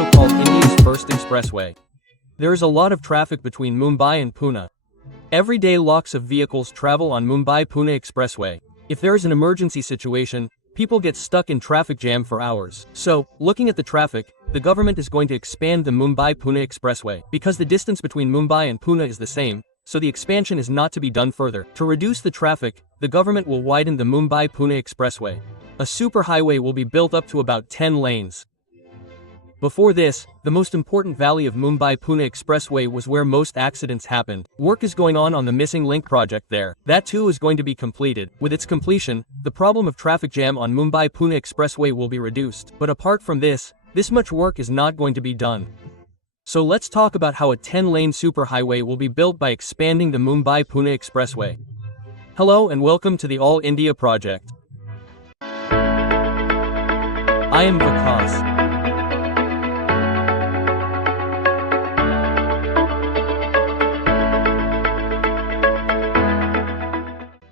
also called India's first expressway. There is a lot of traffic between Mumbai and Pune. Every day lakhs of vehicles travel on Mumbai Pune Expressway. If there is an emergency situation, people get stuck in traffic jam for hours. So, looking at the traffic, the government is going to expand the Mumbai Pune Expressway. Because the distance between Mumbai and Pune is the same, so the expansion is not to be done further. To reduce the traffic, the government will widen the Mumbai Pune Expressway. A superhighway will be built up to about 10 lanes. Before this, the most important valley of Mumbai Pune Expressway was where most accidents happened. Work is going on the missing link project there. That too is going to be completed. With its completion, the problem of traffic jam on Mumbai Pune Expressway will be reduced. But apart from this much work is not going to be done. So let's talk about how a 10-lane superhighway will be built by expanding the Mumbai Pune Expressway. Hello and welcome to the All India project. I am Vikas.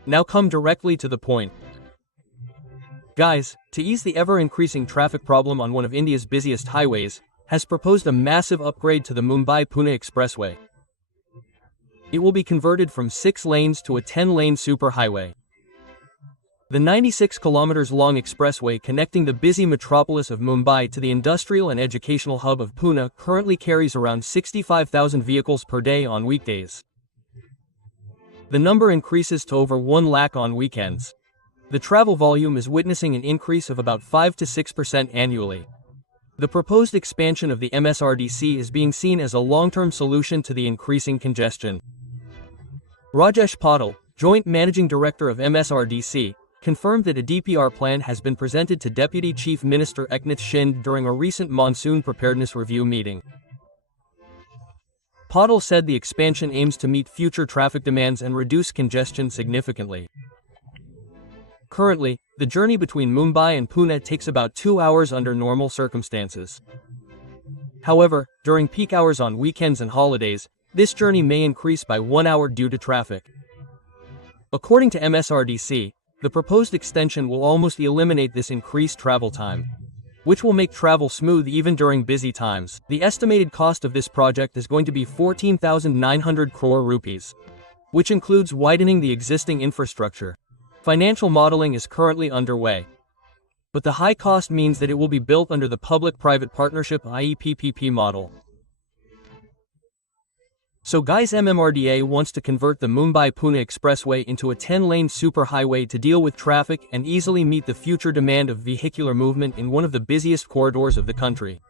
Now come directly to the point. Guys, to ease the ever-increasing traffic problem on one of India's busiest highways, has proposed a massive upgrade to the Mumbai Pune Expressway. It will be converted from 6 lanes to a 10-lane superhighway. The 96 kilometers long expressway connecting the busy metropolis of Mumbai to the industrial and educational hub of Pune currently carries around 65,000 vehicles per day on weekdays. The number increases to over 1 lakh on weekends. The travel volume is witnessing an increase of about 5 to 6% annually. The proposed expansion of the MSRDC is being seen as a long-term solution to the increasing congestion. Rajesh Patil, Joint Managing Director of MSRDC, confirmed that a DPR plan has been presented to Deputy Chief Minister Eknath Shinde during a recent monsoon preparedness review meeting. Patil said the expansion aims to meet future traffic demands and reduce congestion significantly. Currently, the journey between Mumbai and Pune takes about 2 hours under normal circumstances. However, during peak hours on weekends and holidays, this journey may increase by 1 hour due to traffic. According to MSRDC, the proposed extension will almost eliminate this increased travel time, which will make travel smooth even during busy times. The estimated cost of this project is going to be 14,900 crore rupees, which includes widening the existing infrastructure. Financial modeling is currently underway, but the high cost means that it will be built under the public-private partnership i.e. PPP model. So guys, MMRDA wants to convert the Mumbai Pune Expressway into a 10-lane superhighway to deal with traffic and easily meet the future demand of vehicular movement in one of the busiest corridors of the country.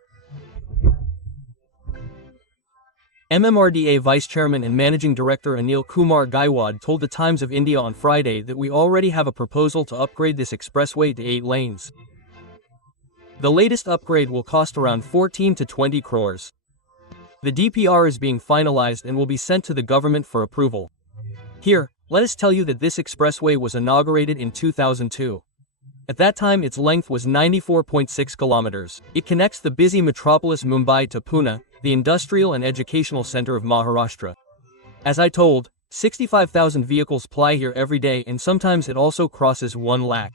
MMRDA Vice Chairman and Managing Director Anil Kumar Gaiwad told the Times of India on Friday that we already have a proposal to upgrade this expressway to 8 lanes. The latest upgrade will cost around 14 to 20 crores. The DPR is being finalized and will be sent to the government for approval. Here, let us tell you that this expressway was inaugurated in 2002. At that time its length was 94.6 kilometers. It connects the busy metropolis Mumbai to Pune, the industrial and educational center of Maharashtra. As I told, 65,000 vehicles ply here every day and sometimes it also crosses 1 lakh.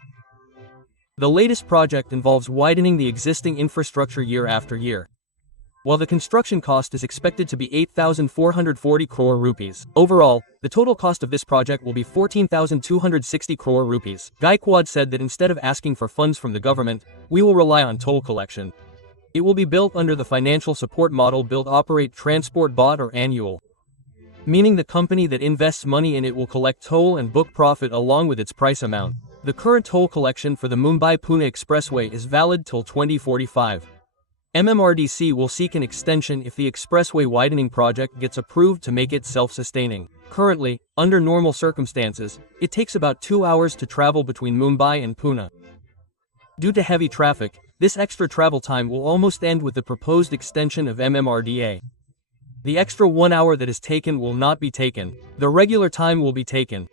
The latest project involves widening the existing infrastructure year after year. While the construction cost is expected to be 8,440 crore rupees. Overall, the total cost of this project will be 14,260 crore rupees. Gaikwad said that instead of asking for funds from the government, we will rely on toll collection. It will be built under the financial support model build operate transport bought or annual, meaning the company that invests money in it will collect toll and book profit along with its price amount. The current toll collection for the Mumbai Pune Expressway is valid till 2045. MMRDC will seek an extension if the expressway widening project gets approved to make it self-sustaining. Currently, under normal circumstances, it takes about 2 hours to travel between Mumbai and Pune. Due to heavy traffic, this extra travel time will almost end with the proposed extension of MMRDA. The extra 1 hour that is taken will not be taken. The regular time will be taken.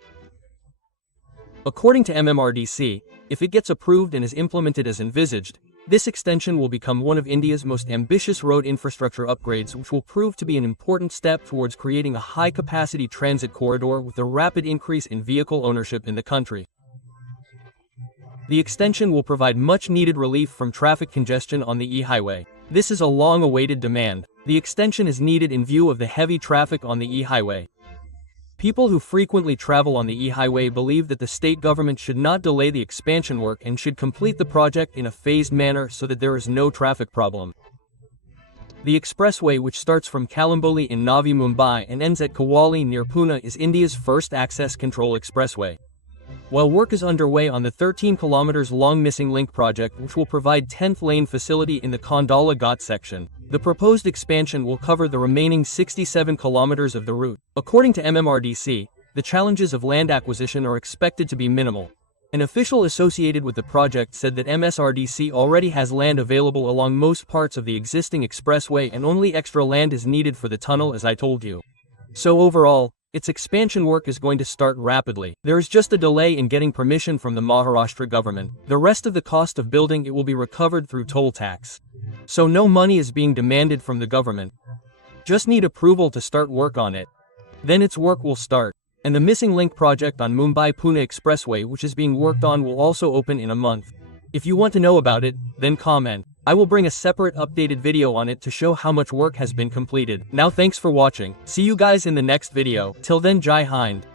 According to MMRDC, if it gets approved and is implemented as envisaged, this extension will become one of India's most ambitious road infrastructure upgrades, which will prove to be an important step towards creating a high-capacity transit corridor with a rapid increase in vehicle ownership in the country. The extension will provide much-needed relief from traffic congestion on the E-highway. This is a long-awaited demand. The extension is needed in view of the heavy traffic on the E-highway. People who frequently travel on the E-highway believe that the state government should not delay the expansion work and should complete the project in a phased manner so that there is no traffic problem. The expressway, which starts from Kalamboli in Navi Mumbai and ends at Kawali near Pune, is India's first access control expressway. While work is underway on the 13 km long Missing Link project, which will provide 10th lane facility in the Khandala Ghat section, the proposed expansion will cover the remaining 67 km of the route. According to MSRDC, the challenges of land acquisition are expected to be minimal. An official associated with the project said that MSRDC already has land available along most parts of the existing expressway and only extra land is needed for the tunnel, as I told you. So overall, its expansion work is going to start rapidly. There is just a delay in getting permission from the Maharashtra government. The rest of the cost of building it will be recovered through toll tax. So no money is being demanded from the government. Just need approval to start work on it. Then its work will start. And the Missing Link project on Mumbai Pune Expressway, which is being worked on, will also open in a month. If you want to know about it, then comment. I will bring a separate updated video on it to show how much work has been completed. Now thanks for watching. See you guys in the next video. Till then, Jai Hind.